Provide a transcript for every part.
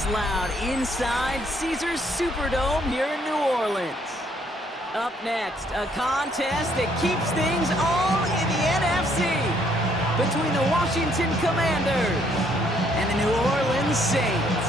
is loud inside Caesars Superdome here in New Orleans. Up next, a contest that keeps things all in the NFC between the Washington Commanders and the New Orleans Saints.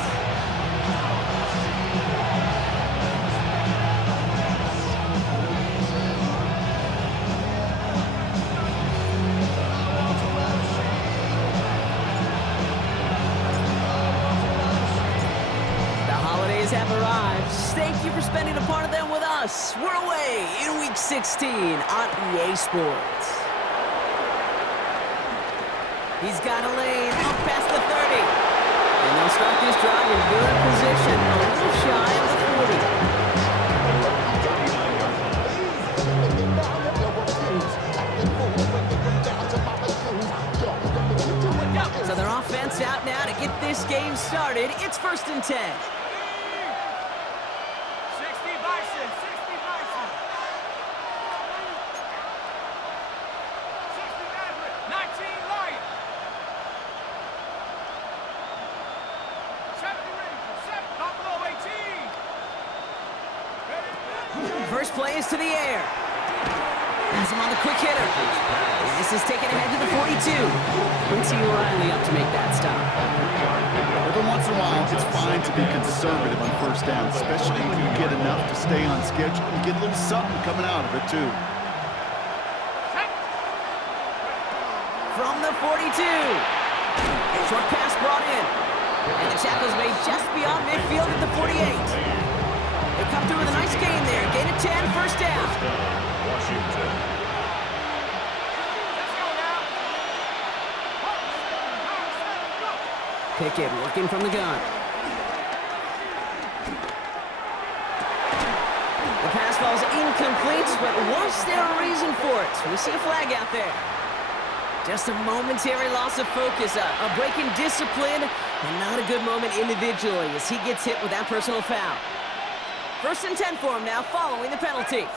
Have arrived. Thank you for spending a part of them with us. We're away in Week 16 on EA Sports. He's got a lane up past the 30. And they'll start this drive in good position, a little shy of the 40. So their offense out now to get this game started. It's 1st and 10. First play is to the air. Has him on the quick hitter. And this is taken ahead to the 42. Quincy Riley up to make that stop. Every once in a while, it's fine to be conservative on 1st down, especially if you get enough to stay on schedule and get a little something coming out of it, too. From the 42. Short pass brought in. And the tackle's made just beyond midfield at the 48. They come through with a nice gain there. Gain of 10, 1st down. Washington. Pickett working from the gun. The pass falls incomplete, but was there a reason for it? We see a flag out there. Just a momentary loss of focus, a break in discipline, and not a good moment individually as he gets hit with that personal foul. 1st and 10 for him now, following the penalty.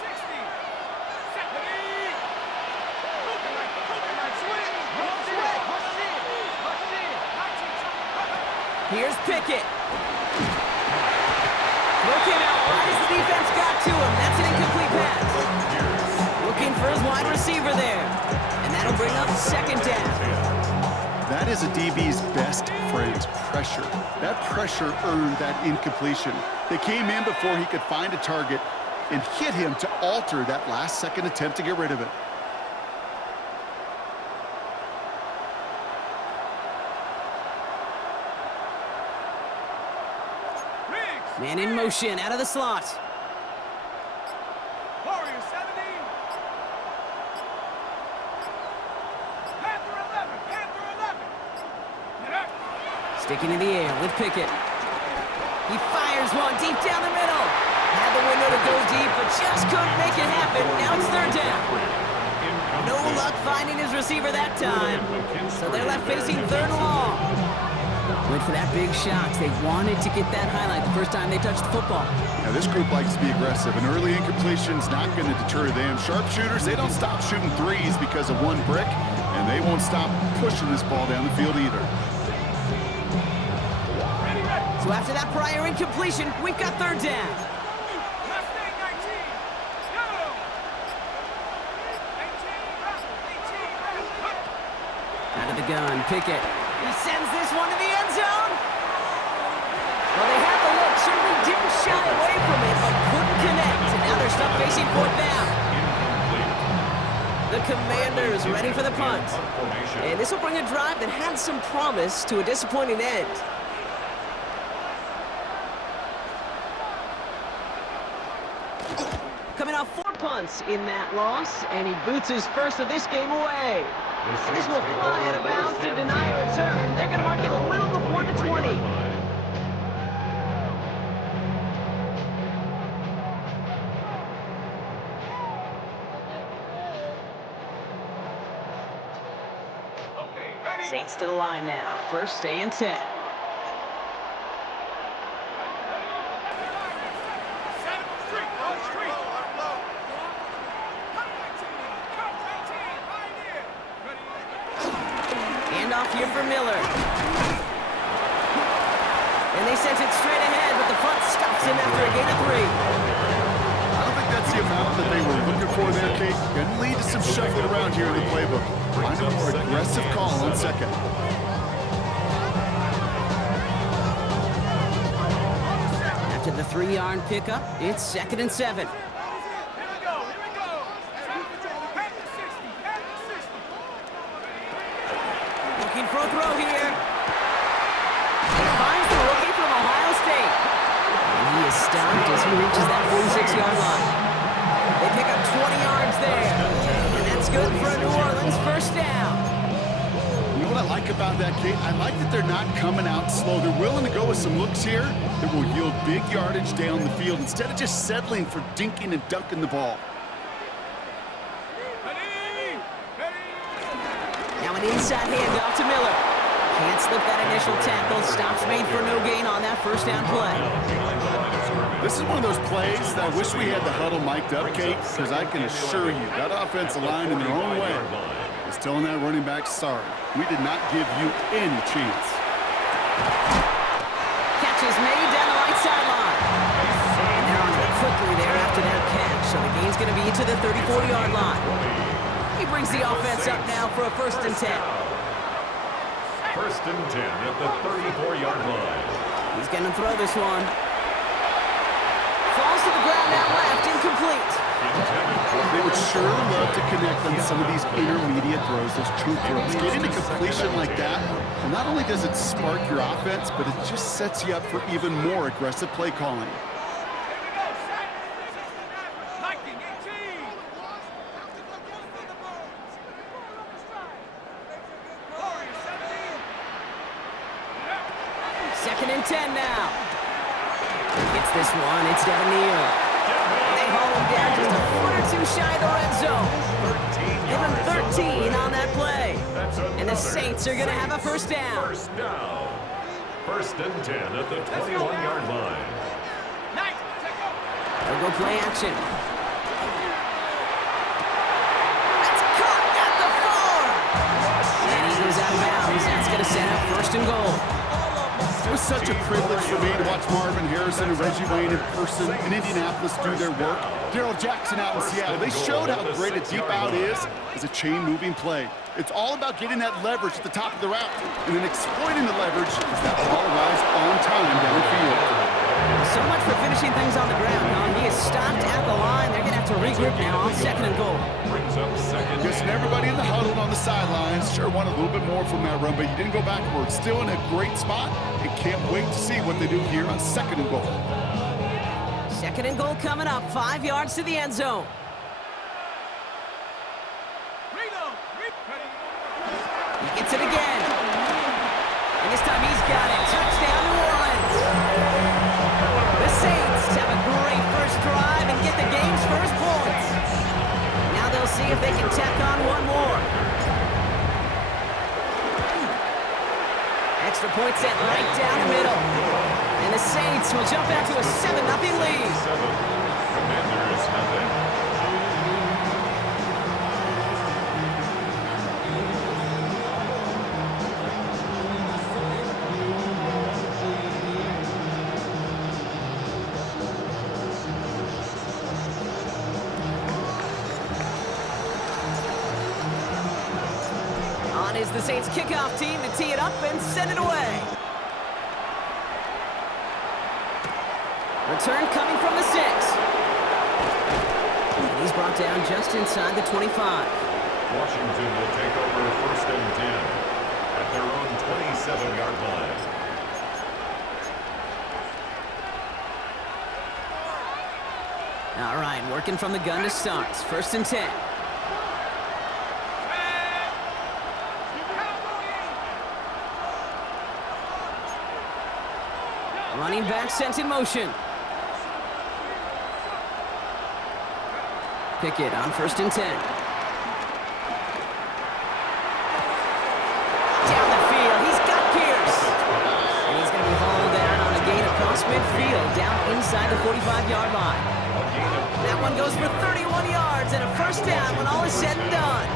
Here's Pickett. Throw came out right as the defense got to him. That's an incomplete pass. Looking for his wide receiver there. And that'll bring up 2nd down. That is a DB's best friend, pressure. That pressure earned that incompletion. They came in before he could find a target and hit him to alter that last-second attempt to get rid of it. Man in motion, out of the slot. Warrior 70. Panther 11. Panther 11. Sticking in the air with Pickett. He fires one deep down the middle. Had the window to go deep, but just couldn't make it happen. Now it's 3rd down. No luck finding his receiver that time. So they're left facing 3rd and long. Went for that big shot. They wanted to get that highlight the first time they touched the football. Now, this group likes to be aggressive. An early incompletion's not going to deter them. Sharpshooters, they don't stop shooting threes because of one brick, and they won't stop pushing this ball down the field either. So after that prior incompletion, we've got 3rd down. Out of the gun, Pickett. He sends this one to the end zone. Well, they had the look, certainly didn't shy away from it, but couldn't connect. And now they're stuck facing 4th down. The Commanders ready for the punt. And this will bring a drive that had some promise to a disappointing end. Coming off 4 punts in that loss, and he boots his first of this game away. This will fly out of bounds to deny a return. They're going to mark it a little before the 20. Saints to the line now. 1st and 10. Handoff here for Miller. And they They sent it straight ahead, but the front stops him after a gain of 3. I don't think that's the amount that they were looking for there, Kate. Going to lead to some shuffling around here in the playbook. Find a more aggressive call on second. After the 3-yard pickup, it's 2nd and 7. Here we go. Head to 60. Head to 60. Looking for a throw here. He finds the rookie from Ohio State. And he is stopped as he reaches that 46-yard line. They pick up 20 yards there. And that's good for a New Orleans first down. You know what I like about that, Kate? I like that they're not coming out slow. They're willing to go with some looks here that will yield big yardage down the field instead of just settling for dinking and dunking the ball. Ready. Now an inside handoff to Miller. Can't slip that initial tackle. Stops made for no gain on that first down play. This is one of those plays that I wish we had the huddle mic'd up, Kate, because I can assure you that offensive line in their own way is telling that running back, sorry, we did not give you any chance. Catch is made down the right sideline. And they're on it quickly there after that catch. So the gain's going to be to the 34-yard line. He brings the offense up now for a 1st and 10. 1st and 10 at the 34-yard line. He's going to throw this one. Falls to the ground out left, incomplete. They would surely love to connect on some of these intermediate throws, those true throws. Getting a completion like that, well, not only does it spark your offense, but it just sets you up for even more aggressive play calling. Here we go. Set. Liking 18. Glory 17. 2nd and 10 now. Gets this one. It's Devin Neal. And they haul him down just a foot or 2 shy of the red zone. Give him 13 on that play. And the Saints are going to have a first down. First down. 1st and 10 at the 21-yard line. Nice. Check go. They'll go play action. That's caught at the 4. And he goes out of bounds. That's going to set up 1st and goal. It was such a privilege for me to watch Marvin Harrison and Reggie Wayne in person in Indianapolis do their work. Darrell Jackson out in Seattle. They showed how great a deep out is as a chain-moving play. It's all about getting that leverage at the top of the route and then exploiting the leverage as that ball arrives on time downfield. So much for finishing things on the ground, huh? He is stopped at the line. They're going to have to regroup now on 2nd and goal. Brings up 2nd. Guessing everybody in the huddle on the sidelines sure wanted a little bit more from that run, but he didn't go backwards. Still in a great spot and can't wait to see what they do here on 2nd and goal. 2nd and goal coming up. 5 yards to the end zone. Reload. Ready. He gets it again. And this time he's got it. Touchdown, New Orleans. The Saints have a great first drive and get the game's first points. Now they'll see if they can tack on one more. Extra point set right down the middle. And the Saints will jump out to a 7-0 lead. 7. Commanders nothing. On is the Saints kickoff team to tee it up and send it away. Return coming from the 6. And he's brought down just inside the 25. Washington will take over 1st and 10 at their own 27-yard line. All right, working from the gun to start. 1st and 10. Running back sent in motion. Pickett on 1st and 10. Down the field, he's got Pierce. And he's going to be hauled down on a gain across midfield, down inside the 45-yard line. That one goes for 31 yards and a first down when all is said and done.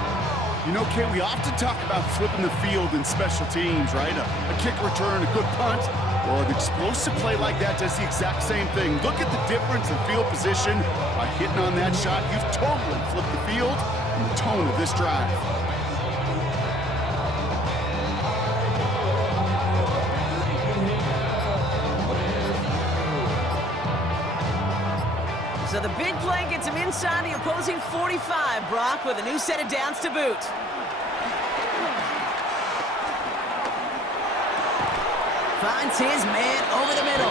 You know, Kate, we often talk about flipping the field in special teams, right? A kick return, a good punt. Well, an explosive play like that does the exact same thing. Look at the difference in field position. By hitting on that shot, you've totally flipped the field and the tone of this drive. So the big play gets him inside the opposing 45, Brock, with a new set of downs to boot. Finds his man over the middle.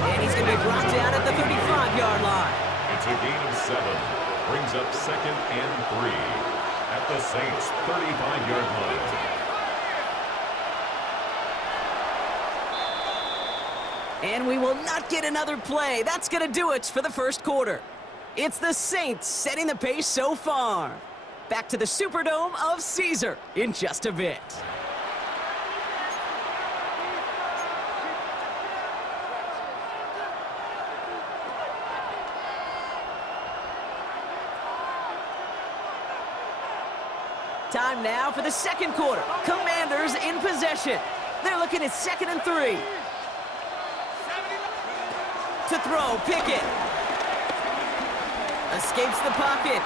And he's going to be brought down at the 35-yard line. It's a gain of 7. Brings up 2nd and 3 at the Saints' 35-yard line. And we will not get another play. That's going to do it for the first quarter. It's the Saints setting the pace so far. Back to the Superdome of Caesar in just a bit. Time now for the second quarter. Commanders in possession. They're looking at 2nd and 3. To throw, Pickett. Escapes the pocket.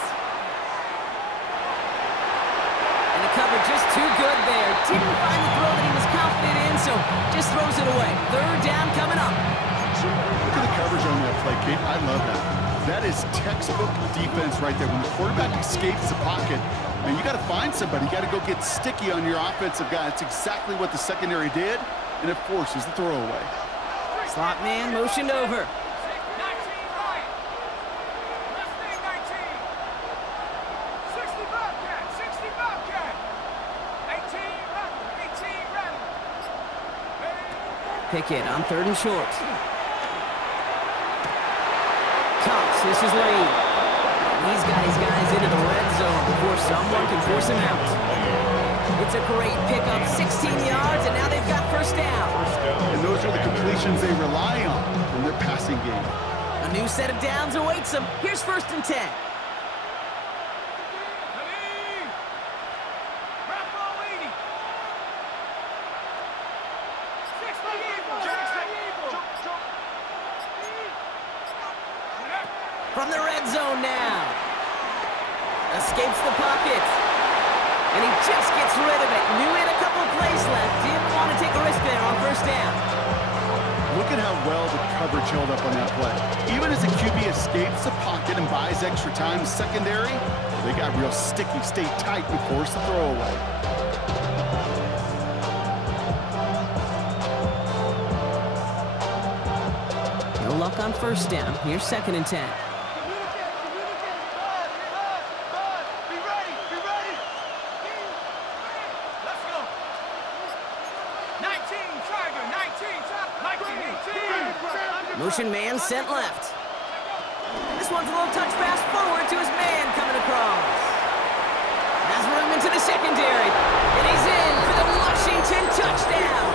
And the cover just too good there. Didn't find the throw that he was confident in, so just throws it away. 3rd down coming up. Look at the coverage on that play, Kate. I love that. That is textbook defense right there. When the quarterback escapes the pocket, man, you got to find somebody. You got to go get sticky on your offensive guy. That's exactly what the secondary did, and it forces the throwaway. Slot man motioned over. 19 right. Let's make 19. 60 Bobcat. 60 Bobcat. 18 ready. 18 ready. Pickett on 3rd and short. Cox, this is Lane. He's got his guys into the red zone before someone can force him out. It's a great pickup, 16 yards, and now they've got 1st down. And those are the completions they rely on in their passing game. A new set of downs awaits them. Here's 1st and 10. From the red zone now. Escapes the pocket. And he just gets rid of it. Knew he had a couple of plays left. Didn't want to take a risk there on 1st down. Look at how well the coverage held up on that play. Even as the QB escapes the pocket and buys extra time secondary, they got real sticky, stayed tight, and forced the throwaway. No luck on 1st down. Here's 2nd and 10. Motion man sent left. This one's a little touch pass forward to his man coming across. Has room into the secondary. And he's in for the Washington touchdown.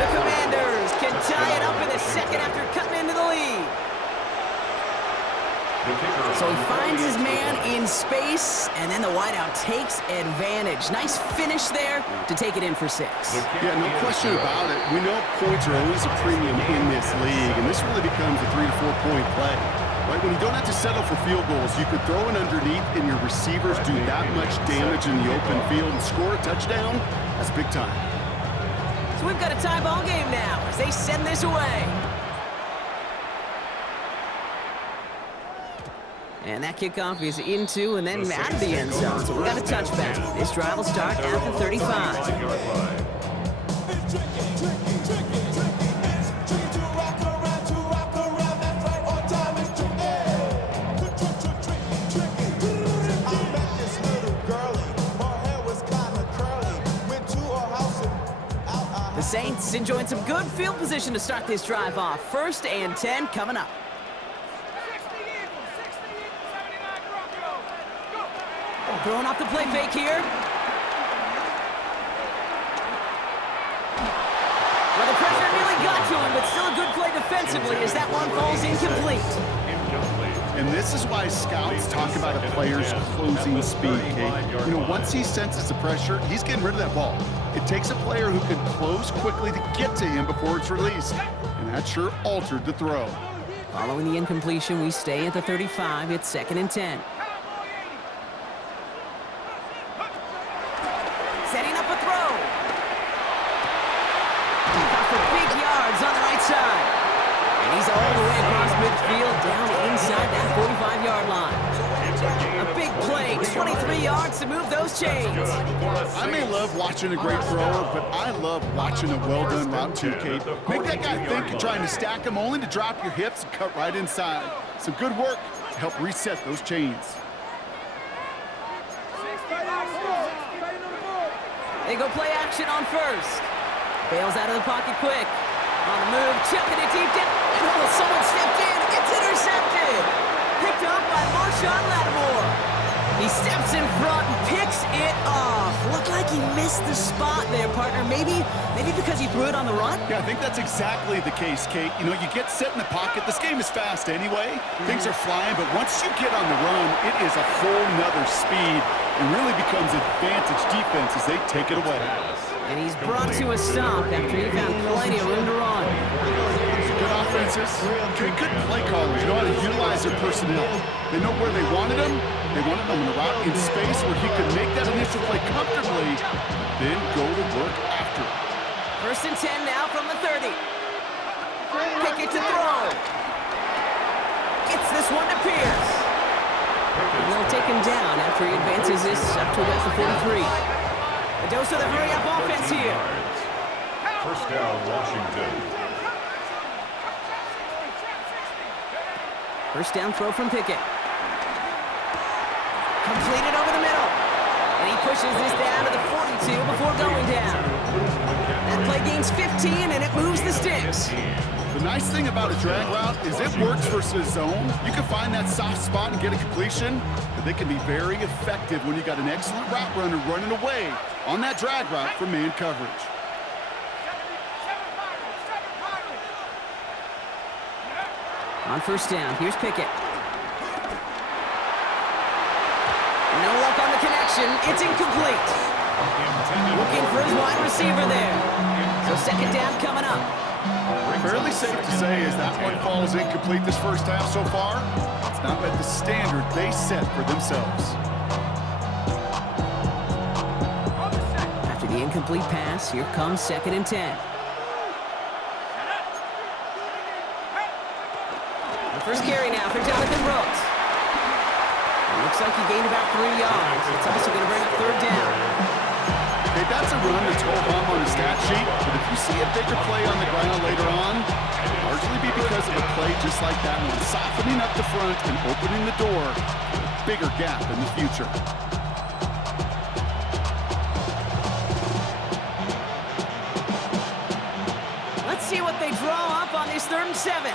The Commanders can tie it up in the 2nd after cutting into the lead. So he finds his man in space, and then the wideout takes advantage. Nice finish there to take it in for 6. Yeah, no question about it. We know points are always a premium in this league, and this really becomes a 3 to 4 point play. Right? When you don't have to settle for field goals, you could throw it underneath, and your receivers do that much damage in the open field and score a touchdown. That's big time. So we've got a tie ball game now as they send this away. And that kickoff is into and then out of the end zone. So we got a touchback. This drive will start at the 35. The Saints enjoying some good field position to start this drive off. 1st and 10 coming up. Throwing off the play fake here. Well, the pressure nearly got to him, but still a good play defensively as that one falls incomplete. incomplete. And this is why scouts talk about a player's closing speed, Kate. You know, once he senses the pressure, he's getting rid of that ball. It takes a player who can close quickly to get to him before it's released. And that sure altered the throw. Following the incompletion, we stay at the 35. It's 2nd and 10. Setting up a throw. Got for big yards on the right side. And he's all the way across midfield down inside that 45-yard line. A big play, 23 yards to move those chains. I may love watching a great thrower, but I love watching a well-done route too, Kate. Make that guy think you're trying to stack him only to drop your hips and cut right inside. Some good work to help reset those chains. They go play action on first. Bails out of the pocket quick. On the move, chucking it deep down. And oh, someone stepped in. It's intercepted. Picked up by Marshawn Lattimore. He steps in front and picks it off. Looked like he missed the spot there, partner. Maybe because he threw it on the run? Yeah, I think that's exactly the case, Kate. You know, you get set in the pocket. This game is fast anyway. Things are flying, but once you get on the run, it is a whole nother speed. It really becomes advantage defense as they take it away. And he's brought to a stop after he found plenty of room to run. Good offenses, good play callers know how to utilize their personnel. They know where they wanted him. They wanted him in a route in space where he could make that initial play comfortably, then go to work after. 1st and 10 now from the 30. Pickett to throw. Gets this one to Pierce. And they'll take him down after he advances this up to about the 43. A dose of the hurry-up offense here. 1st down, Washington. 1st down throw from Pickett. Completed over the middle. And he pushes this down to the 42 before going down. That play gains 15, and it moves the sticks. The nice thing about a drag route is it works versus zone. You can find that soft spot and get a completion, but they can be very effective when you got an excellent route runner running away on that drag route for man coverage. On 1st down, here's Pickett. No luck on the connection. It's incomplete. Looking for his wide receiver there. So 2nd down coming up. Fairly safe to say as that one falls incomplete this first half so far. It's not met the standard they set for themselves. After the incomplete pass, here comes 2nd and 10. The first carry now for Jonathan Brooks. It looks like he gained about 3 yards. It's also going to bring up 3rd down. Okay, that's a run that's go home on the stat sheet, but if you see a bigger play on the ground later on, it'll largely be because of a play just like that one, softening up the front and opening the door for a bigger gap in the future. Let's see what they draw up on this 3rd and 7.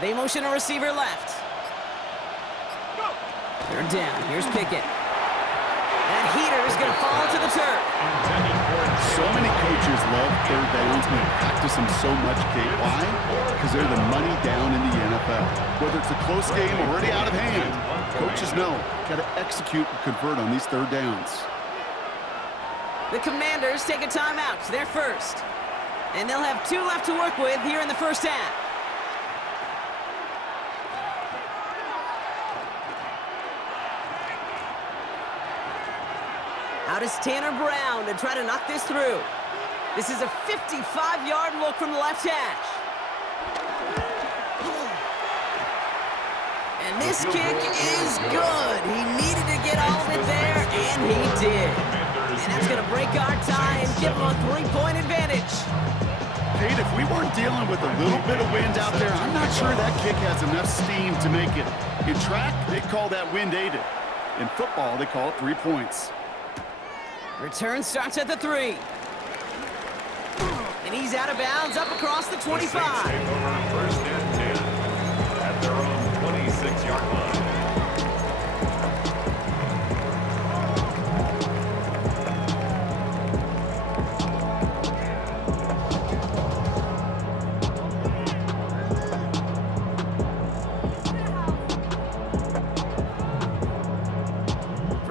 They motion a receiver left. 3rd down. Here's Pickett. That heater is going to fall to the turf. So many coaches love 3rd downs and they practice them so much, Kate. Why? Because they're the money down in the NFL. Whether it's a close game already out of hand, coaches know got to execute and convert on these 3rd downs. The Commanders take a timeout. They're first. And they'll have 2 left to work with here in the first half. Out is Tanner Brown to try to knock this through. This is a 55-yard look from the left hash. And this kick is good. He needed to get all of it there, and he did. And that's going to break our tie and give him a 3-point advantage. Kate, if we weren't dealing with a little bit of wind out there, I'm not sure that kick has enough steam to make it. In track, they call that wind aided. In football, they call it 3 points. Return starts at the 3. And he's out of bounds up across the 25. Take over 1st and 10 at their own 26-yard line.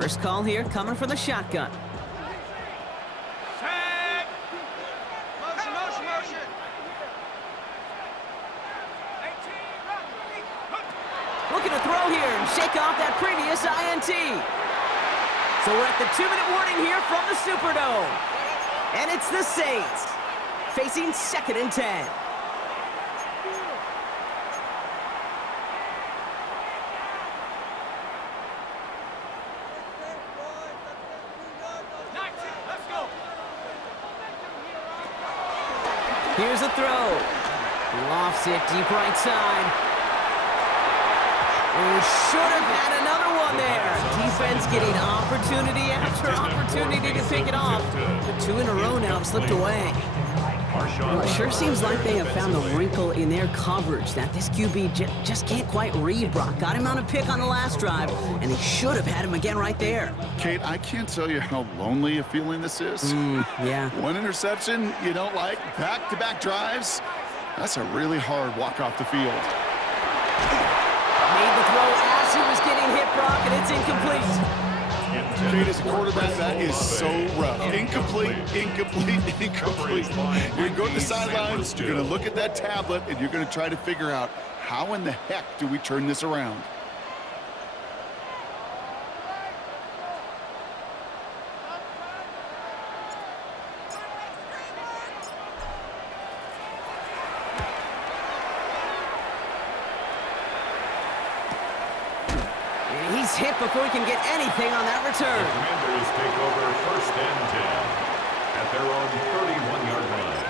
First call here coming from the shotgun. Set. Motion, motion, motion. 18, Looking to throw here and shake off that previous INT. So we're at the 2-minute warning here from the Superdome. And it's the Saints facing 2nd and 10. Here's a throw. Lofts it deep right side. We should have had another one there. Defense getting opportunity after opportunity to pick it off. But 2 in a row now have slipped away. Well, it sure seems like they have found the wrinkle in their coverage that this QB just can't quite read, Brock. Got him on a pick on the last drive, and they should have had him again right there. Kate, I can't tell you how lonely a feeling this is. Yeah. One interception you don't like, back-to-back drives. That's a really hard walk off the field. Made the throw as he was getting hit, Brock, and it's incomplete. Kate, as a quarterback, that is so rough. Incomplete, incomplete, incomplete. You're going to go to the sidelines, you're going to look at that tablet, and you're going to try to figure out how in the heck do we turn this around. He's hit before he can get anything on that return. The Commanders take over 1st and 10 at their own 31-yard line.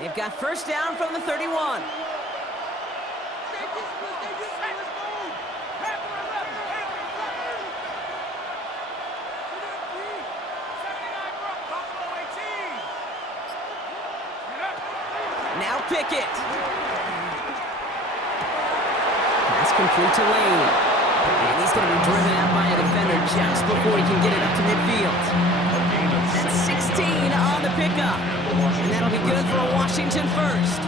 They've got 1st down from the 31. Now Pickett. Pass complete to Lane. And he's going to be driven out by a defender just before he can get it up to midfield. That's 16 on the pickup. And that'll be good for a Washington first.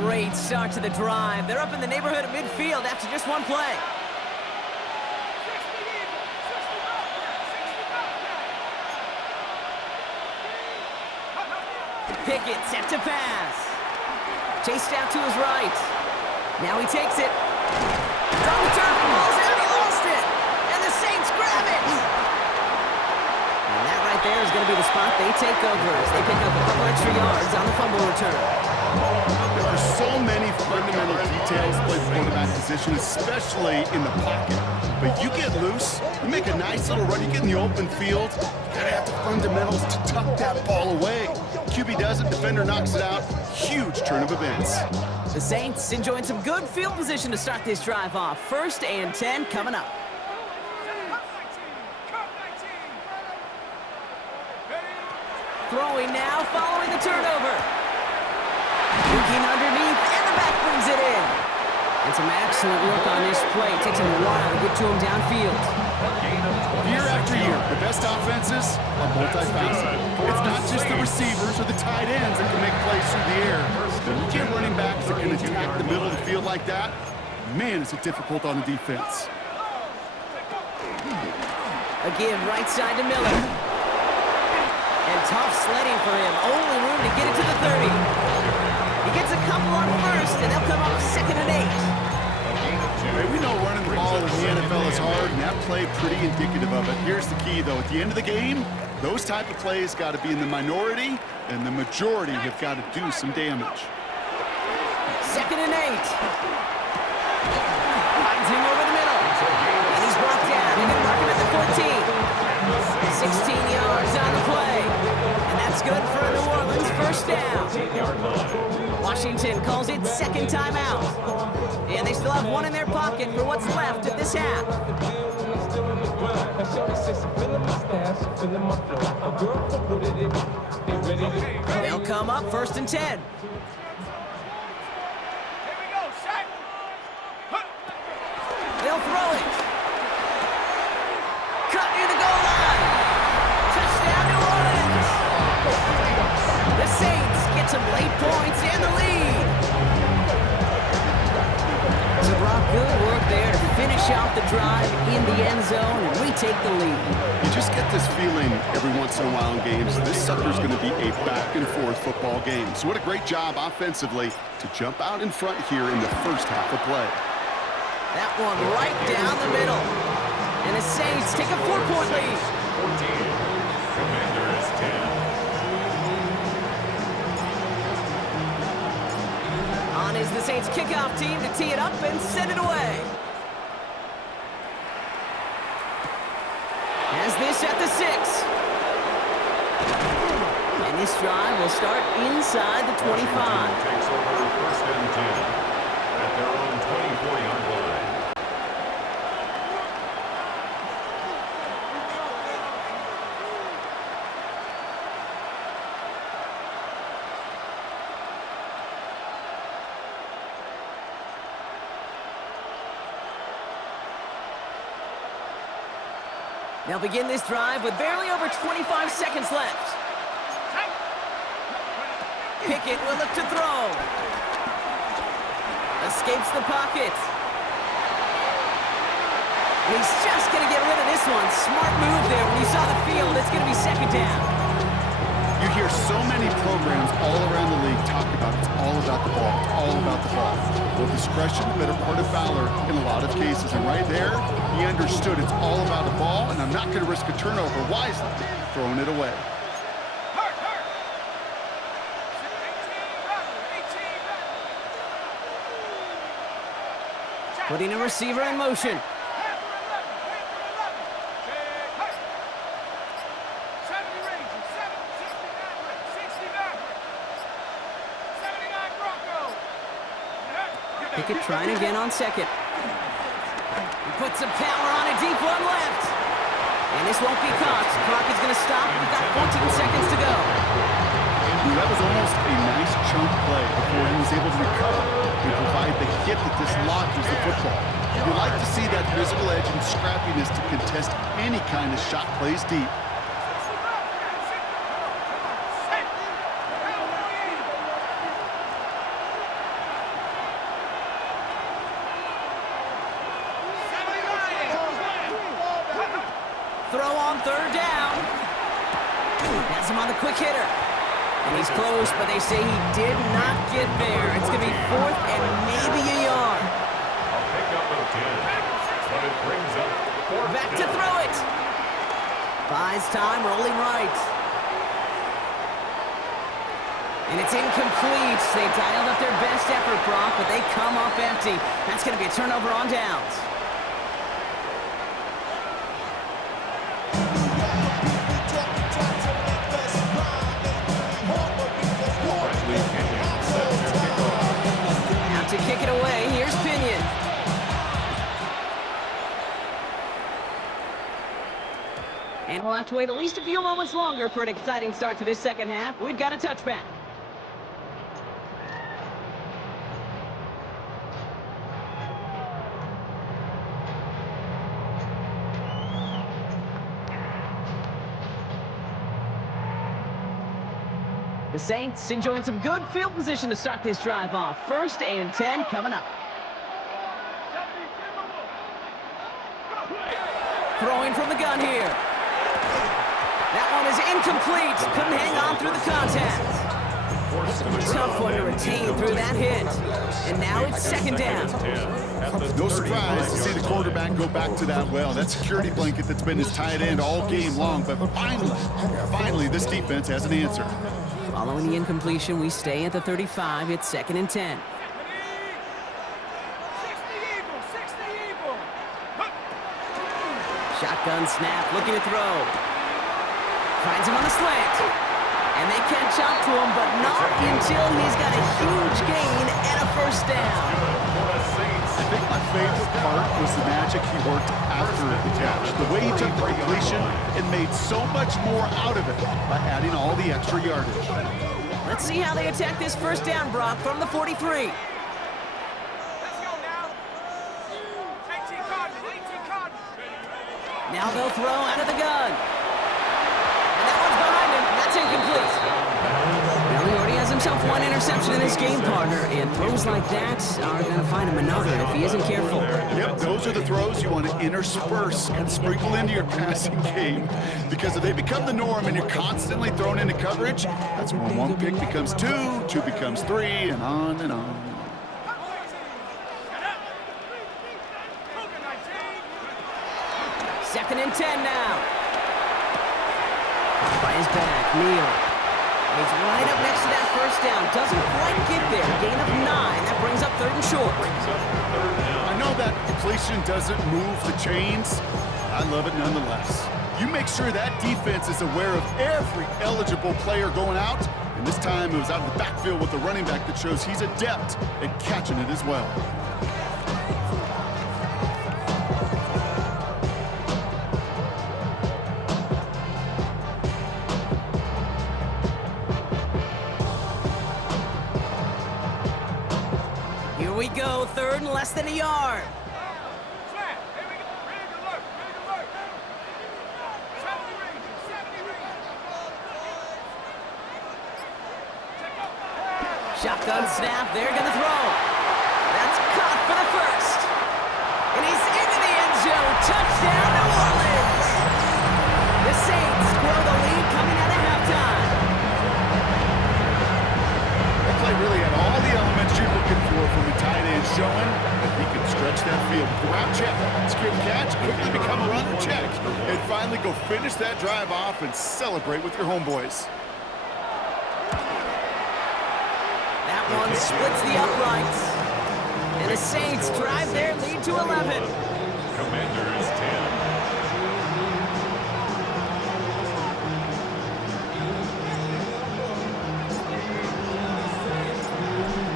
Great start to the drive. They're up in the neighborhood of midfield after just one play. Pickett set to pass. Chased out to his right. Now he takes it. It's on the turf, balls out, he lost it. And the Saints grab it. And that right there is going to be the spot they take over as they pick up a couple extra yards on the fumble return. There are so many fundamental details to play the quarterback position, especially in the pocket. But you get loose, you make a nice little run, you get in the open field, you gotta have the fundamentals to tuck that ball away. QB does it, defender knocks it out. Huge turn of events. The Saints enjoying some good field position to start this drive off. 1st and 10 coming up. Throwing now, following the turnover. Looking underneath, and the back brings it in. And some excellent work on this play. It takes him a while to get to him downfield. Year after year, the best offenses are multifaceted. It's not just the receivers or the tight ends that can make plays through the air. When you get running backs that can attack the middle of the field like that, man, is it difficult on the defense. A give right side to Miller. And tough sledding for him. Only room to get it to the 30. He gets a couple on first, and they'll come up 2nd and 8. Hey, we know running the ball in the NFL is hard, and that play pretty indicative of it. Here's the key, though. At the end of the game, those type of plays got to be in the minority, and the majority have got to do some damage. 2nd and 8. Finds him over the middle. And he's brought down. They're going to mark him at the 14. 16 yards on the play. And that's good for New Orleans. 1st down. Washington calls it 2nd timeout. And they still have one in their pocket for what's left of this half. They'll come up 1st and 10. Here we go, set. They'll throw it. Cut near the goal line. some late points and the lead. So Brock, good work there to finish off the drive in the end zone, and we take the lead. You just get this feeling every once in a while in games, this sucker's going to be a back-and-forth football game. So what a great job offensively to jump out in front here in the first half of play. That one right down the middle. And the Saints take a 4-point lead. 14. Commanders 10. On is the Saints kickoff team to tee it up and send it away. Has this at the 6. And this drive will start inside the 25. Takes over first and 10 at their own 24-yard line. They'll begin this drive with barely over 25 seconds left. Pickett will look to throw. Escapes the pocket. And he's just going to get rid of this one. Smart move there. When you saw the field, it's going to be second down. You hear so many programs all around the league talk about it's all about the ball. It's all about the ball. Well, discretion, the better part of valor in a lot of cases. And right there, he understood it's all about the ball, and I'm not going to risk a turnover wisely, throwing it away. Putting a receiver in motion. Pickett trying again on second. He puts some power on a deep one left. And this won't be caught. Clock is going to stop. We've got 14 seconds to go. That was almost a nice chunk play before he was able to recover and provide the hit that dislodges the football. You like to see that physical edge and scrappiness to contest any kind of shot plays deep. Throw on third down. Has him on the quick hitter. And he's close, but they say he did not get there. It's going to be fourth and maybe a yard. A pickup of 10, but it brings up fourth. Back to throw it. Buys time, rolling right. And it's incomplete. They dialed up their best effort, Brock, but they come up empty. That's going to be a turnover on downs. To kick it away, here's Pinion. And we'll have to wait at least a few moments longer for an exciting start to this second half. We've got a touchback. The Saints enjoying some good field position to start this drive off. First and 10 coming up. Throwing from the gun here. That one is incomplete. Couldn't hang on through the contact. Tough one to retain through that hit. And now it's second down. No surprise to see the quarterback go back to that well. That security blanket that's been his tight end all game long. But finally, this defense has an answer. Following the incompletion, we stay at the 35. It's second and 10. Shotgun snap, looking to throw. Finds him on the slant. And they catch up to him, but not until he's got a huge gain and a first down. I think my favorite part was the magic he worked after the catch. The way he took the completion and made so much more out of it by adding all the extra yardage. Let's see how they attack this first down, Brock, from the 43. Now they'll throw out of the gun. And that one's behind him. That's incomplete. Well, he already has him himself one interception in this game, partner, and throws like that are going to find him another if he isn't careful. Yep, those are the throws you want to intersperse and sprinkle into your passing game, because if they become the norm and you're constantly thrown into coverage, that's when one pick becomes two, two becomes three, and on and on. Second and 10 now. By his back, Neal. He's right up next to that first down. Doesn't quite get there. Gain of 9. That brings up 3rd and short. I know that completion doesn't move the chains. I love it nonetheless. You make sure that defense is aware of every eligible player going out. And this time it was out of the backfield with the running back that shows he's adept at catching it as well. Here we go, 3rd and less than a yard. Shotgun snap, they're gonna throw. That's caught for the first. And he's into the end zone. Touchdown, New Orleans. The Saints grow the lead coming out of halftime. That play really had all the elements you're looking for from the tight end, showing that he can stretch that field. Route check, skip catch, quickly become a runner check, and finally go finish that drive off and celebrate with your homeboys. That one splits the uprights. And the Saints drive their lead to 11. Commanders 10.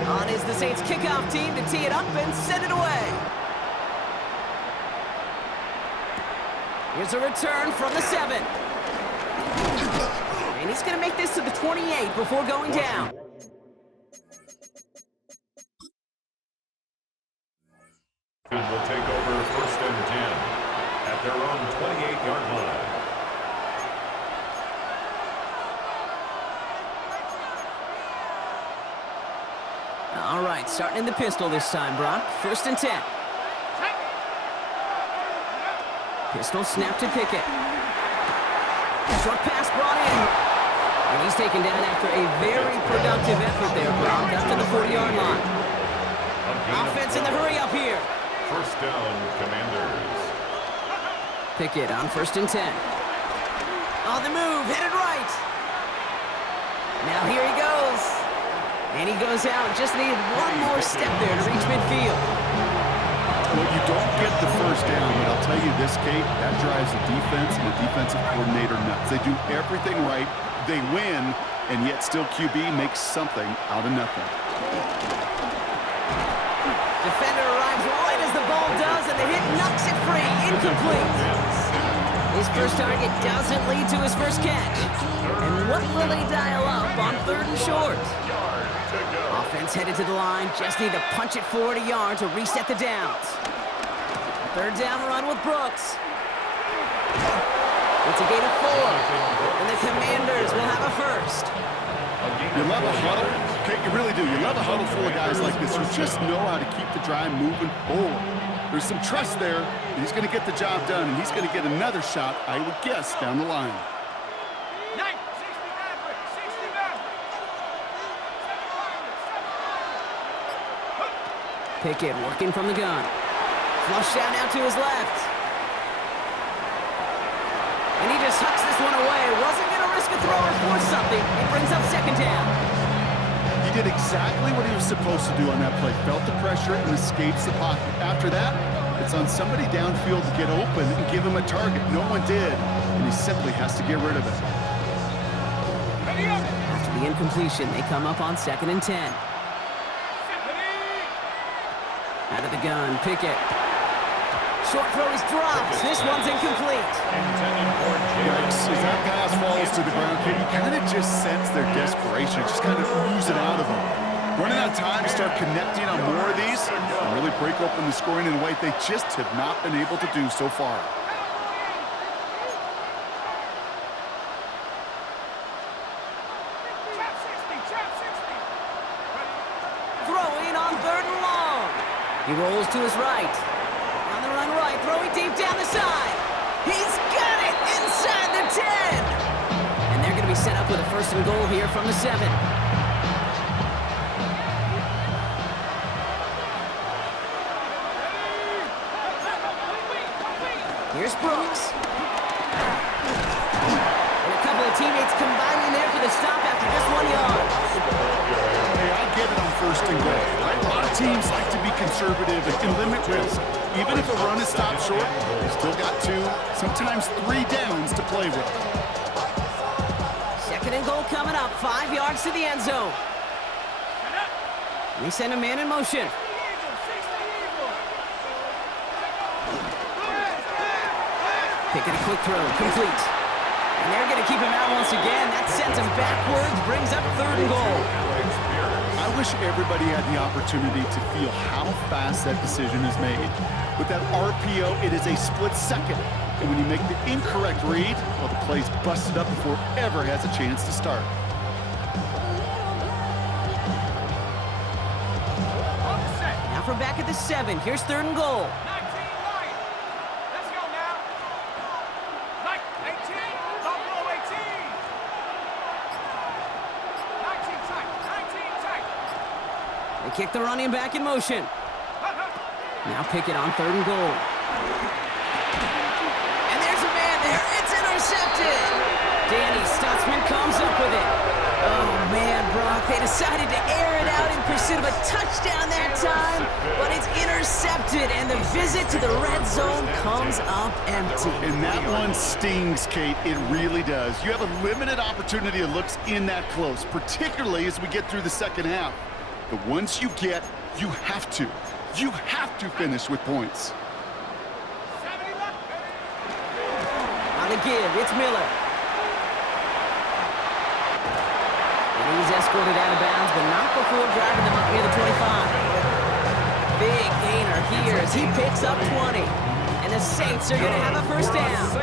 On is the Saints kickoff team to tee it up and send it away. Here's a return from the 7. And he's going to make this to the 28 before going down. Will take over 1st and 10 at their own 28-yard line. All right, starting in the pistol this time, Brock. 1st and 10. Pistol snap to Pickett. Short pass brought in. And he's taken down after a very productive effort there, Brock, up to the 40-yard line. Offense in the hurry up here. 1st down, Commanders. Pickett on 1st and 10. On the move, headed right. Now here he goes. And he goes out. Just needed one more step there to reach midfield. Well, you don't get the first down, but I'll tell you this, Kate, that drives the defense and the defensive coordinator nuts. They do everything right. They win, and yet still QB makes something out of nothing. Defender arrives right as the ball does, and the hit knocks it free. Incomplete. His first target doesn't lead to his first catch. And what will they dial up on 3rd and short? Offense headed to the line. Just need to punch it forward a yard to reset the downs. 3rd down run with Brooks. It's a gain of 4. And the Commanders will have a first. You love a huddle. Okay, you really do. You love a huddle full of guys like this who just know how to keep the drive moving forward. There's some trust there. He's going to get the job done, and he's going to get another shot, I would guess, down the line. Pickett working from the gun. Flush down now to his left. And he just hucks this one away. Wasn't going to risk a throw or force something. It brings up 2nd down. He did exactly what he was supposed to do on that play. Felt the pressure and escapes the pocket. After that, it's on somebody downfield to get open and give him a target. No one did, and he simply has to get rid of it. After the incompletion, they come up on 2nd and 10. Out of the gun, Pickett. Short throw is dropped. This one's incomplete. Yikes, as that pass falls to the ground, you kind of just sense their desperation. Just kind of ooze it out of them. Running out of time to start connecting on more of these and really break open the scoring in a way they just have not been able to do so far. Trap 60, trap 60. He rolls to his right. On the run right, throwing deep down the side. He's got it inside the 10. And they're going to be set up with a 1st and goal here from the 7. Here's Brooks. And a couple of teammates combining there for the stop after just 1 yard. Hey, I get it on 1st and goal. Right? A lot of teams like to be conservative and limit risk. Even if a run is stopped short, you still got 2, sometimes 3 downs to play with. 2nd and goal coming up, 5 yards to the end zone. We send a man in motion. Picking a quick throw, complete. And they're going to keep him out once again. That sends him backwards, brings up 3rd and goal. I wish everybody had the opportunity to feel how fast that decision is made. With that RPO, it is a split second. And when you make the incorrect read, well, the play's busted up before it ever has a chance to start. Now from back at the 7, here's 3rd and goal. 19 right. Let's go now. 18. Buffalo 18. 19 tight. 19 tight. They kick the running back in motion. Now Pickett on 3rd and goal. And there's a man there. It's intercepted. Danny Stutzman comes up with it. Oh, man, Brock, they decided to air it out in pursuit of a touchdown that time, but it's intercepted, and the visit to the red zone comes up empty. And that one stings, Kate. It really does. You have a limited opportunity to look in that close, particularly as we get through the 2nd half. But once you get, you have to finish with points. On the give, it's Miller. And he's escorted out of bounds, but not before driving them up near the 25. Big gainer here as he picks up 20. And the Saints are going to have a 1st down.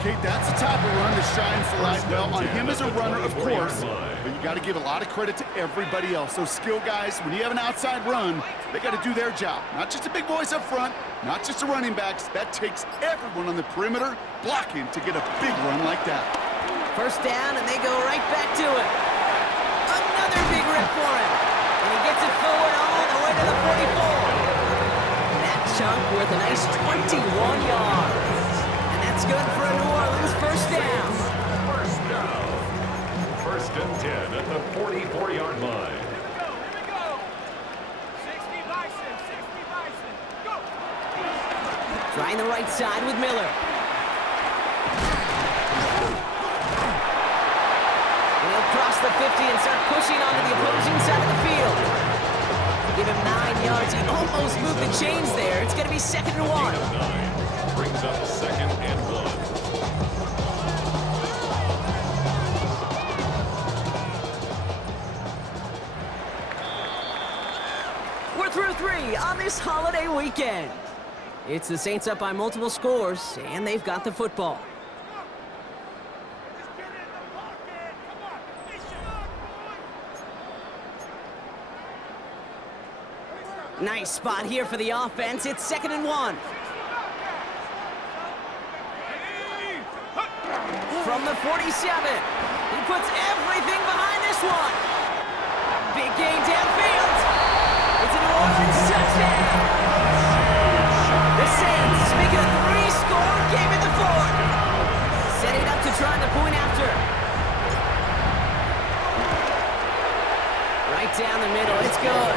Kate, that's the type of run that shines the light well on him as a runner, of course. But you got to give a lot of credit to everybody else. Those skill guys, when you have an outside run, they got to do their job. Not just the big boys up front, not just the running backs. That takes everyone on the perimeter blocking to get a big run like that. 1st down, and they go right back to it. Another big rip for him. And he gets it forward all the way to the 44. That chunk worth a nice 21 yards. And that's good for a New Orleans 1st down. 1st and 10 at the 44-yard line. Here we go. 60 Bison. 60 Bison. Go. Trying the right side with Miller. And he'll cross the 50 and start pushing onto the opposing side of the field. Give him 9 yards. He almost moved the chains there. It's going to be 2nd and 1. 9 brings up 2nd and 1. We're through 3 on this holiday weekend. It's the Saints up by multiple scores, and they've got the football. Just get in the pocket. Come on. Mission. Nice spot here for the offense. It's 2nd and 1. From the 47, he puts everything behind this one. Big gain downfield. It's a New Orleans touchdown. The Saints make it a 3-score game in the 4th. Setting up to try the point after. Right down the middle. It's good.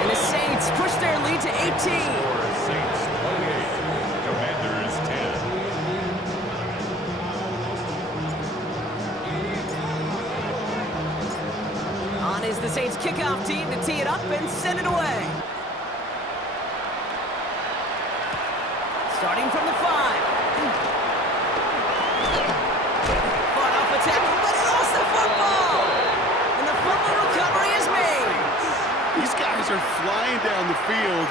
And the Saints push their lead to 18. Saints 28, Commanders 10. On is the Saints kickoff team to tee it up and send it away. Starting from the 5. Fought off a tackle, but he lost the football. And the football recovery is made. These guys are flying down the field.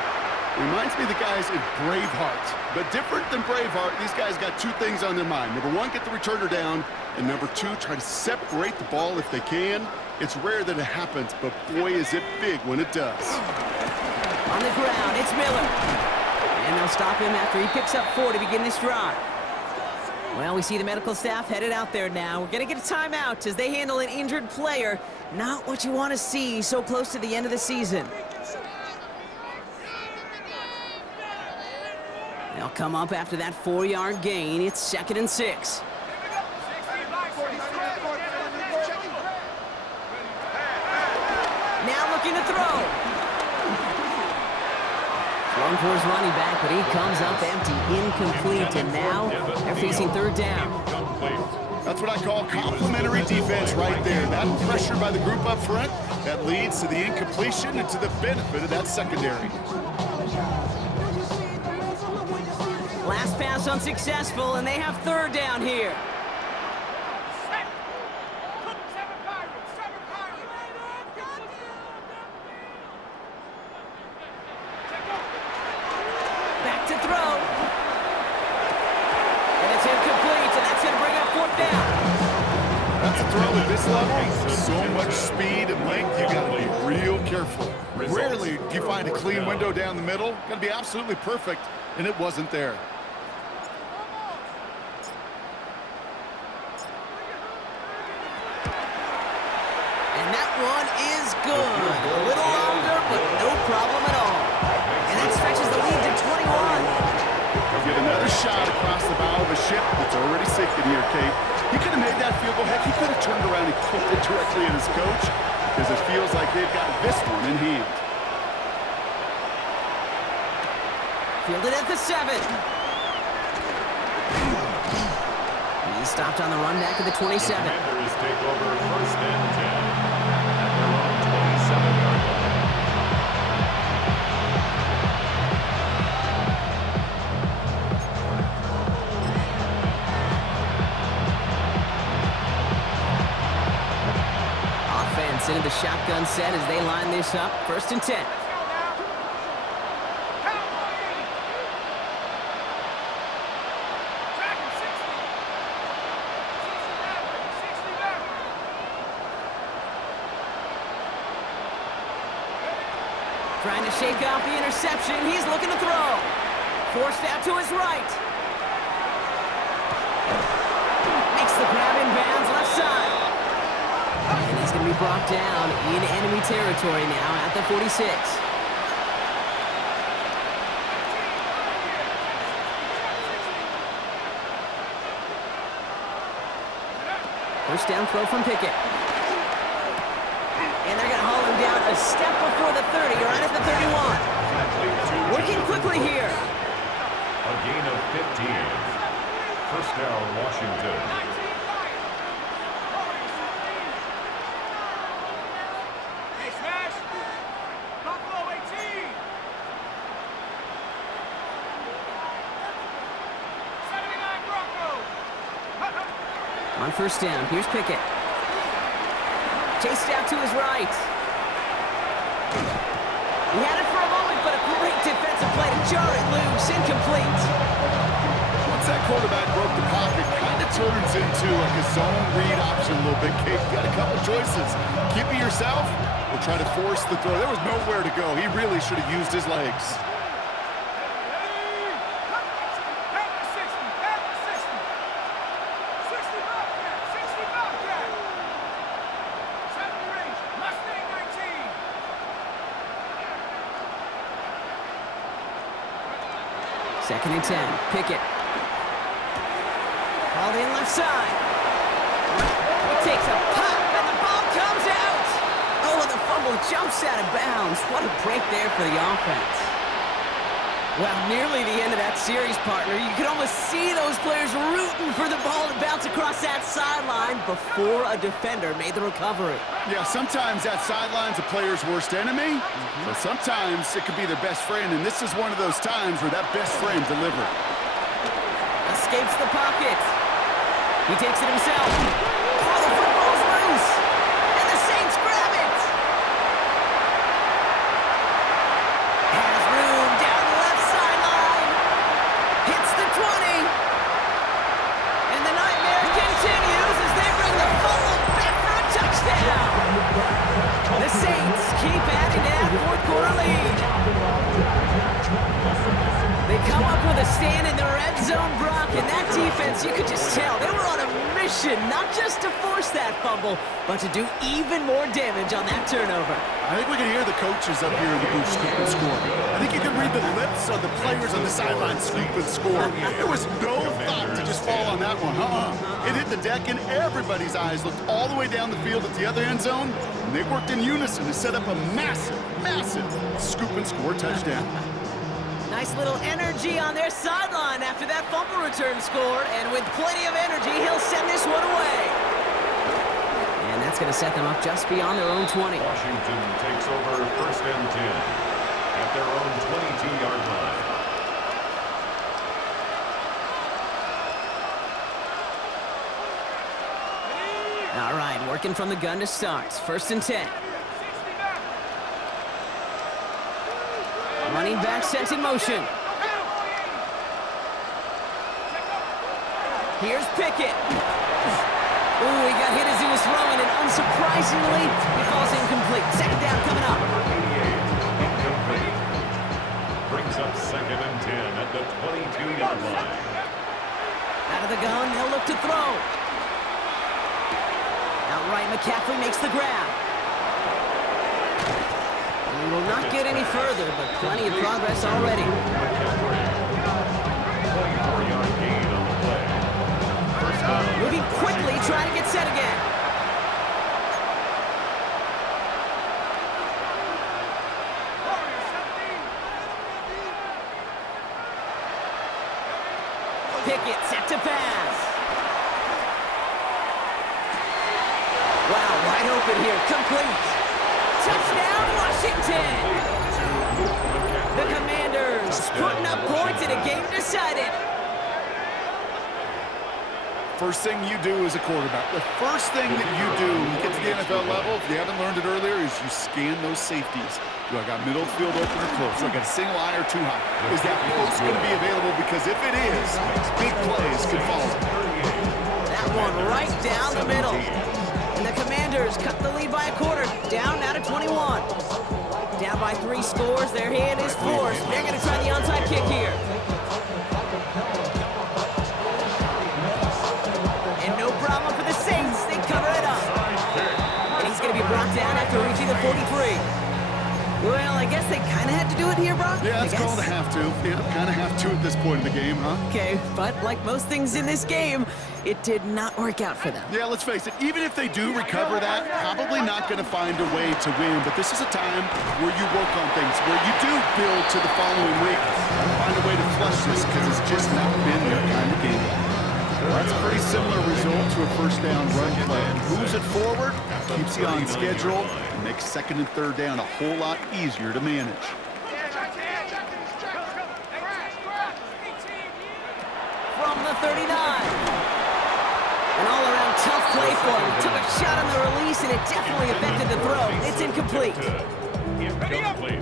Reminds me of the guys in Braveheart. But different than Braveheart, these guys got 2 things on their mind. Number 1, get the returner down. And number 2, try to separate the ball if they can. It's rare that it happens, but boy, is it big when it does. On the ground, it's Miller. And they'll stop him after he picks up 4 to begin this drive. Well, we see the medical staff headed out there now. We're going to get a timeout as they handle an injured player. Not what you want to see so close to the end of the season. They'll come up after that 4-yard gain. It's 2nd and 6. Now looking to throw. Throwing for his running back, but he comes up empty, incomplete, and now they're facing 3rd down. That's what I call complimentary defense right there. That pressure by the group up front, that leads to the incompletion and to the benefit of that secondary. Last pass unsuccessful, and they have 3rd down here. Back to throw. And it's incomplete, and that's going to bring up 4th down. That's a throw at this level. So much speed and length, you got to be real careful. Rarely do you find a clean window down the middle. Got to be absolutely perfect, and it wasn't there. And that one is good. A little longer, but no problem at all. And that stretches the lead to 21. He'll get another shot across the bow of a ship that's already sinking here, Kate. He could have made that field goal. Heck, he could have turned around and kicked it directly at his coach because it feels like they've got this one in hand. Fielded at the 7. He stopped on the run back at the 27. The Commanders take over 1st and 10 at their own 27-yard line. Offense into the shotgun set as they line this up. 1st and 10. Trying to shake off the interception. He's looking to throw. Forced out to his right. Makes the grab in bounds left side. And he's going to be brought down in enemy territory now at the 46. First down throw from Pickett. And they're going to haul him down a step before the 30, right at the 31. Working quickly here. A gain of 15. 1st down, Washington. Hey, Smash! Buffalo 18! 79 Broncos! On 1st down, here's Pickett. Chased out to his right. He had it for a moment, but a great defensive play to jar it loose. Incomplete. Once that quarterback broke the pocket, kind of turns into like a zone read option a little bit. Kate, you got a couple choices. Keep it yourself or try to force the throw. There was nowhere to go. He really should have used his legs. Second and 10. Pickett. Hauled in left side. He takes a pop, and the ball comes out. Oh, and the fumble jumps out of bounds. What a break there for the offense. Well, nearly the end of that series, partner. You could almost see those players rooting for the ball to bounce across that sideline before a defender made the recovery. Yeah, sometimes that sideline's a player's worst enemy, but sometimes it could be their best friend, and this is one of those times where that best friend delivered. Escapes the pocket. He takes it himself. Oh, the football's loose. And the Saints grab it. Has room down the left sideline. Hits the 20. And the nightmare continues as they bring the fumble back for a touchdown. The Saints keep adding to that 4th quarter lead. come up with a stand in the red zone, Brock, and that defense, you could just tell, they were on a mission, not just to force that fumble, but to do even more damage on that turnover. I think we can hear the coaches up here in the booth scoop and score. I think you can read the lips of the players on the sideline scoop and score. There was no thought to just fall on that one. It hit the deck, and everybody's eyes looked all the way down the field at the other end zone, and they worked in unison to set up a massive, massive scoop and score touchdown. Nice little energy on their sideline after that fumble return scored, and with plenty of energy, he'll send this one away. And that's going to set them up just beyond their own 20. Washington takes over first and 10 at their own 22-yard line. All right, working from the gun to start. First and 10. Running back sent in motion. Here's Pickett. Ooh, he got hit as he was throwing, and unsurprisingly, he falls incomplete. Second down coming up. Incomplete. Brings up second and 10 at the 22-yard line. Out of the gun, they'll look to throw. Outright, McCaffrey makes the grab. And he will not get any further, but plenty of progress already. 24-yard gain on the play. First down. Moving quickly, trying to get set again. Pickett set to pass. Wow, wide open here, complete. Touchdown, Washington! The Commanders putting up points in a game decided. First thing you do as a quarterback, the first thing that you do when you get to the NFL level, if you haven't learned it earlier, is you scan those safeties. Do I got middle field open or close? Do I got a single eye or too high? Is that post going to be available? Because if it is, big plays could follow. That one right down the middle. And the Commanders cut the lead by a quarter, down now to 21. Down by 3 scores, their hand is forced. They're going to try the onside kick here. And no problem for the Saints, they cover it up. And he's going to be brought down after reaching the 43. Well, I guess they kind of had to do it here, Brock. Yeah, it's called a have to. Yeah, kind of have to at this point in the game, huh? Okay, but like most things in this game, it did not work out for them. Yeah, let's face it, even if they do recover that, probably not going to find a way to win. But this is a time where you work on things, where you do build to the following week, find a way to flush this, because it's just not been their kind of game. That's a pretty similar result to a first down run play. Moves it forward, keeps you on schedule, and makes second and third down a whole lot easier to manage. From the 39. An all-around tough play for him. Took a shot on the release, and it definitely affected the throw. It's incomplete.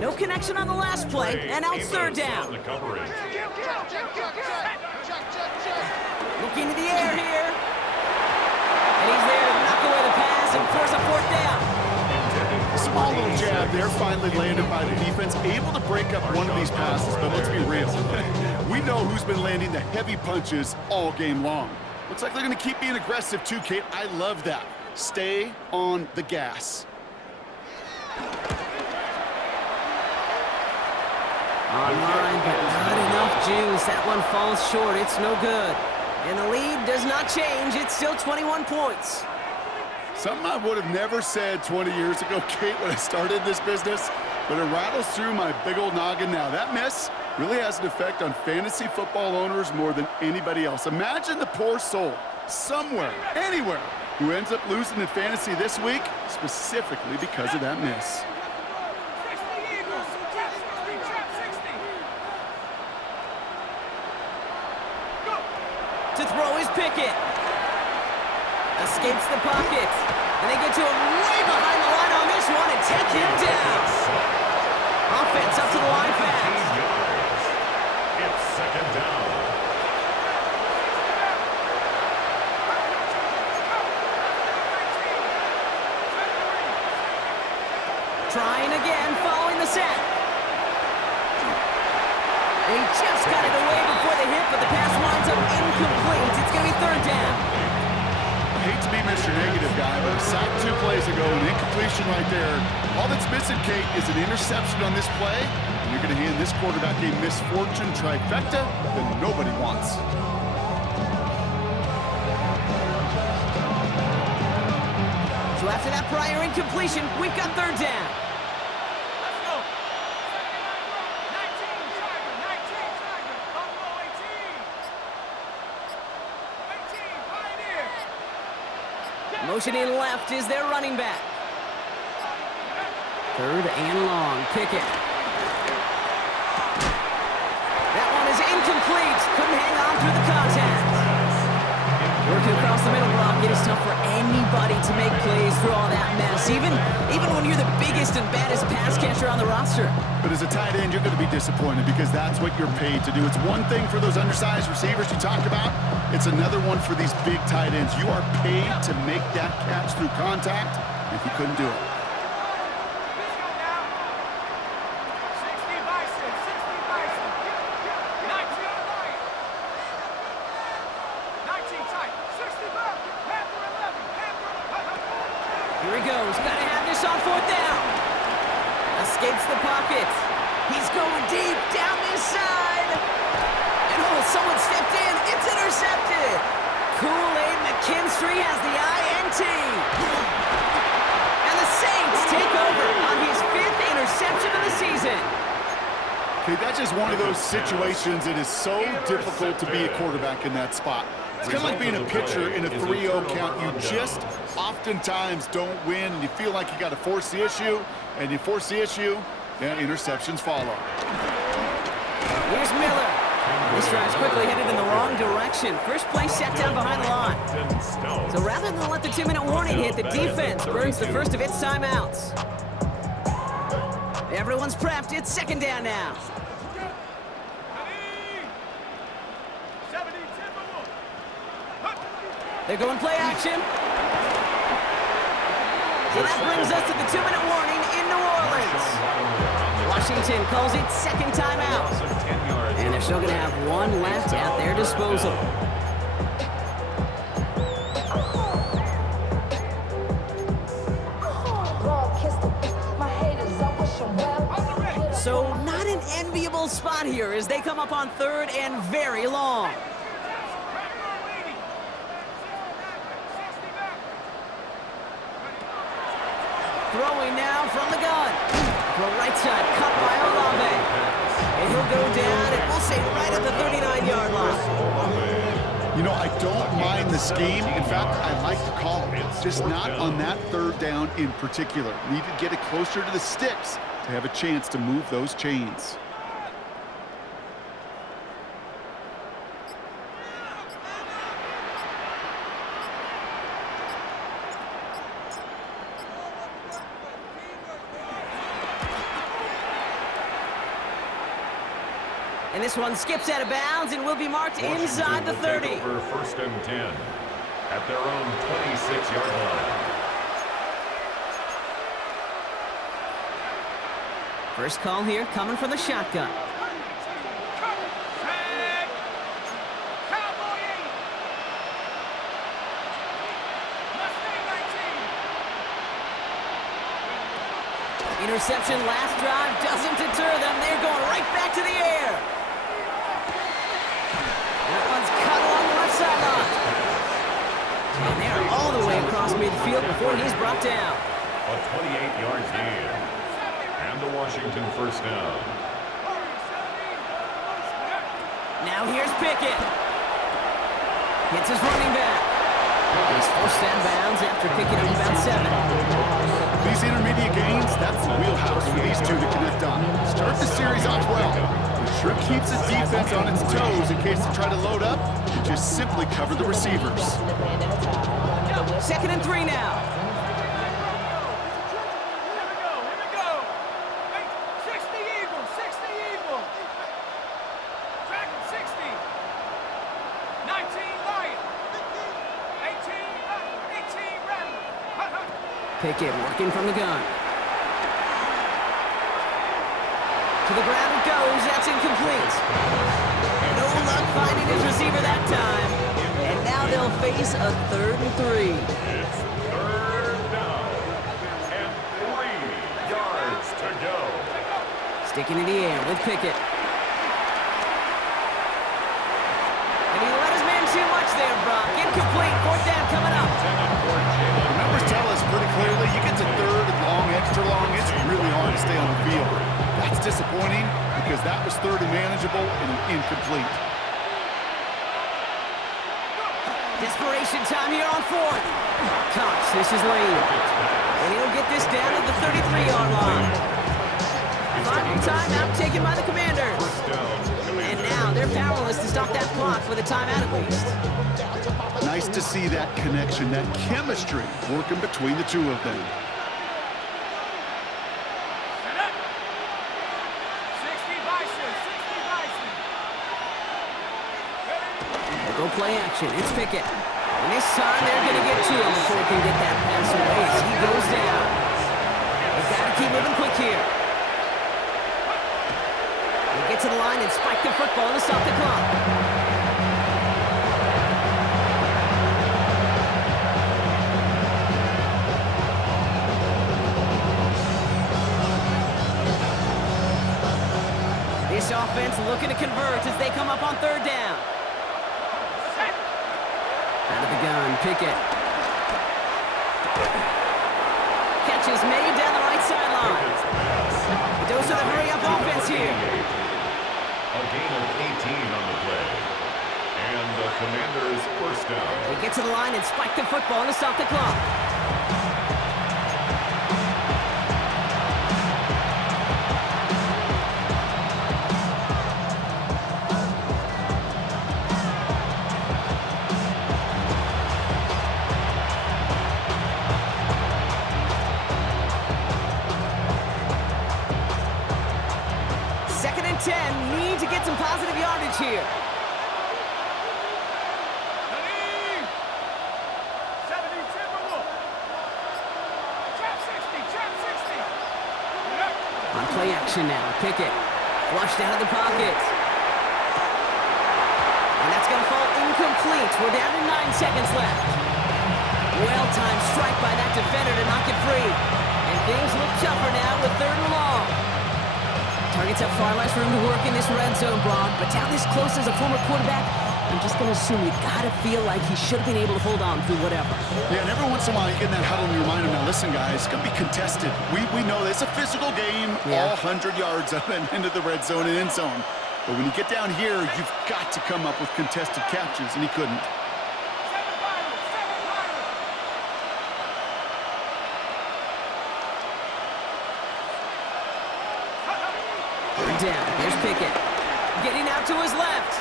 No connection on the last play, and now it's third down. Looking to the air here. And he's there to knock away the pass and force a fourth down. Small little jab there, finally landed by the defense. Able to break up one of these passes, but let's be real. We know who's been landing the heavy punches all game long. Looks like they're going to keep being aggressive too, Kate. I love that. Stay on the gas. Online, but not enough juice. That one falls short. It's no good. And the lead does not change. It's still 21 points. Something I would have never said 20 years ago, Kate, when I started this business, but it rattles through my big old noggin now. That miss really has an effect on fantasy football owners more than anybody else. Imagine the poor soul somewhere, anywhere, who ends up losing in fantasy this week, specifically because of that miss. To throw is Pickett. Escapes the pocket. And they get to him way behind the line on this one and take him down. Offense up to the line fast. It's second down. Trying again, following the set. They just got it away before the hit, but the pass winds up incomplete. It's going to be third down. I hate to be Mr. Negative guy, but a sack 2 plays ago, an incompletion right there. All that's missing, Kate, is an interception on this play, and you're going to hand this quarterback a misfortune trifecta that nobody wants. So after that prior incompletion, we've got third down. Let's go. 19 Tiger. Buffalo 18. 18 Pioneer. Motioning left is their running back. Third and long. Pickett. That one is incomplete. Couldn't hang on through the contact. Working across the middle block, it is tough for anybody to make plays through all that mess, even when you're the biggest and baddest pass catcher on the roster. But as a tight end, you're going to be disappointed because that's what you're paid to do. It's one thing for those undersized receivers you talk about. It's another one for these big tight ends. You are paid to make that catch through contact, if you couldn't do it. Let's go now. 60 Bison. 60 Bison. 19 Light. 19 tight. 60 left. Panther 11. Panther. Here he goes. Got to have this on fourth down. Escapes the pocket. He's going deep down this side. And oh, someone stepped in. It's intercepted. Kool-Aid McKinstry has the INT. And the Saints take over on his 5th interception of the season. Okay, that's just one of those situations that is so difficult to be a quarterback in that spot. It's kind of like being a pitcher in a 3-0 count. You just oftentimes don't win, and you feel like you got to force the issue, and you force the issue, then interceptions follow. Here's Miller. This drive's quickly headed in the wrong direction. First play set down behind the line. So rather than let the 2-minute warning hit, the defense burns the first of its timeouts. Everyone's prepped. It's second down now. 70 Timberwolves. They're going play action. So that brings us to the 2-minute warning in New Orleans. Washington calls it second timeout. And they're still going to have one left at their disposal. So not an enviable spot here as they come up on third and very long. Throwing now from the gun. Throw right side, cut by Olave. And he'll go down, and we'll say right at the 39-yard line. You know, I don't mind the scheme. In fact, I like the call. Just not on that third down in particular. Need to get it closer to the sticks to have a chance to move those chains. And this one skips out of bounds and will be marked inside the 30. Over first and 10 at their own 26-yard line. First call here coming from the shotgun. Interception last drive doesn't deter them. They're going right back to the air. That one's cut along the left sideline. And they're all the way across midfield before he's brought down. A 28-yard gain. And the Washington first down. Now here's Pickett. Hits his running back. He's forced out of bounds after picking up about 7. These intermediate gains, that's the wheelhouse for these two to connect on. Start the series off well. It sure keeps the defense on its toes in case they try to load up and just simply cover the receivers. 2nd and 3 now. Here we go. 60 Eagles. Track 60. 19 Lion. 18 Rattler. Pickett working from the gun. To the ground it goes. That's incomplete. No luck finding his receiver that time. And now they'll face a 3rd and 3. It's 3rd down and 3 yards to go. Sticking in the air with Pickett. And he let his man too much there, Brock. Incomplete. 4th down coming up. The numbers tell us pretty clearly, you get to 3rd and long, extra long, it's really hard to stay on the field. That's disappointing because that was 3rd and manageable and incomplete. Desperation time here on 4th. Cox, this is late. And he'll get this down at the 33-yard line. Final timeout taken by the Commanders. And now they're powerless to stop that clock with a timeout at least. Nice to see that connection, that chemistry working between the two of them. 60 Bison, 60 Bison. They'll go play action. It's Pickett. And this time they're going to get to him before he can get that pass away as he goes down. They've got to keep moving quick here. They get to the line and spike the football to stop the clock. This offense looking to convert as they come up on 3rd down. Out of the gun, Pickett. Catch is made down the right sideline. A dose of the hurry-up offense here. A gain of 18 on the play. And the Commanders' 1st down. They get to the line and spike the football to stop the clock. Need to get some positive yardage here. 70 Timberwolf. Trap 60, trap 60. On play action now. Pickett flushed out of the pocket. And that's going to fall incomplete. We're down to 9 seconds left. Well-timed strike by that defender to knock it free. And things look tougher now with 3rd and long. Targets have far less room to work in this red zone, Brock, but down this close as a former quarterback, I'm just going to assume you got to feel like he should have been able to hold on through whatever. Yeah, and every once in a while you get in that huddle and you remind them, now listen guys, it's going to be contested. We know it's a physical game, all 100 yards up and into the red zone and end zone. But when you get down here, you've got to come up with contested catches, and he couldn't. 7 Pirates, 7 Pirates. Down. Here's Pickett. Getting out to his left.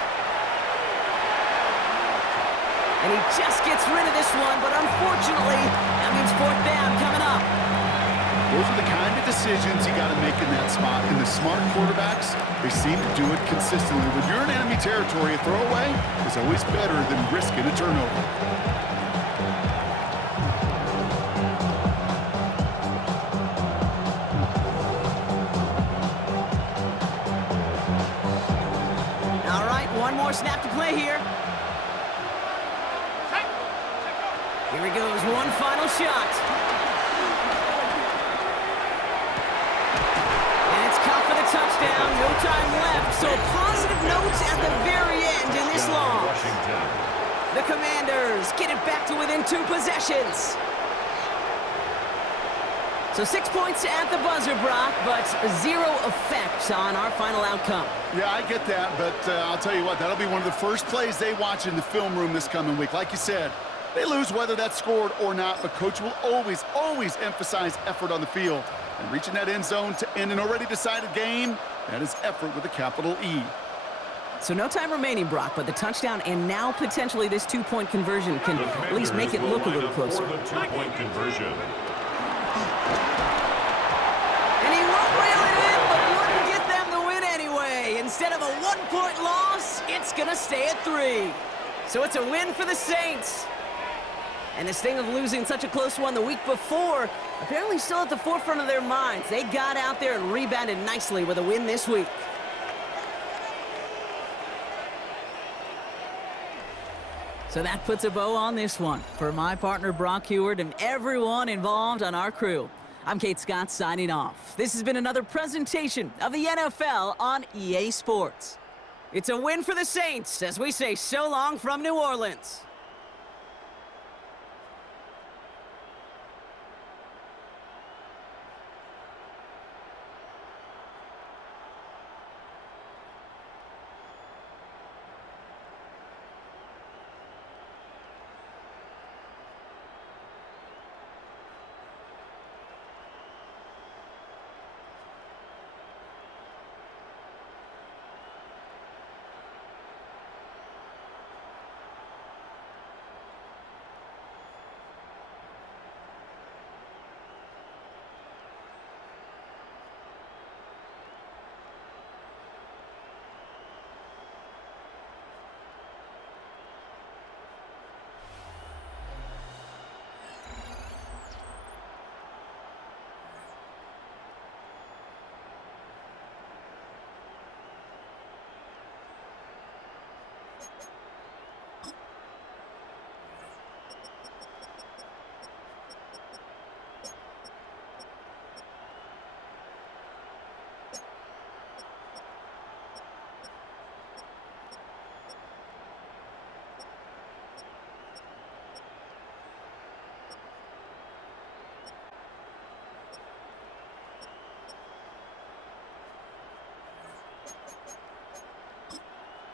And he just gets rid of this one, but unfortunately, that means 4th down coming up. Those are the kind of decisions you got to make in that spot. And the smart quarterbacks, they seem to do it consistently. When you're in enemy territory, a throwaway is always better than risking a turnover. One more snap to play here. Here he goes, one final shot. And it's caught for the touchdown, no time left. So positive notes at the very end in this loss. The Commanders get it back to within 2 possessions. So 6 points at the buzzer, Brock, but 0 effect on our final outcome. Yeah, I get that, but I'll tell you what, that'll be one of the first plays they watch in the film room this coming week. Like you said, they lose whether that's scored or not, but Coach will always emphasize effort on the field. And reaching that end zone to end an already decided game, that is effort with a capital E. So no time remaining, Brock, but the touchdown and now potentially this 2-point conversion can at least make it look a little closer. The 2-point conversion. And he won't reel it in, but wouldn't get them the win anyway. Instead of a 1-point loss, it's going to stay at 3. So it's a win for the Saints. And the sting of losing such a close one the week before, apparently still at the forefront of their minds. They got out there and rebounded nicely with a win this week. So that puts a bow on this one. For my partner Brock Heward and everyone involved on our crew, I'm Kate Scott signing off. This has been another presentation of the NFL on EA Sports. It's a win for the Saints as we say so long from New Orleans.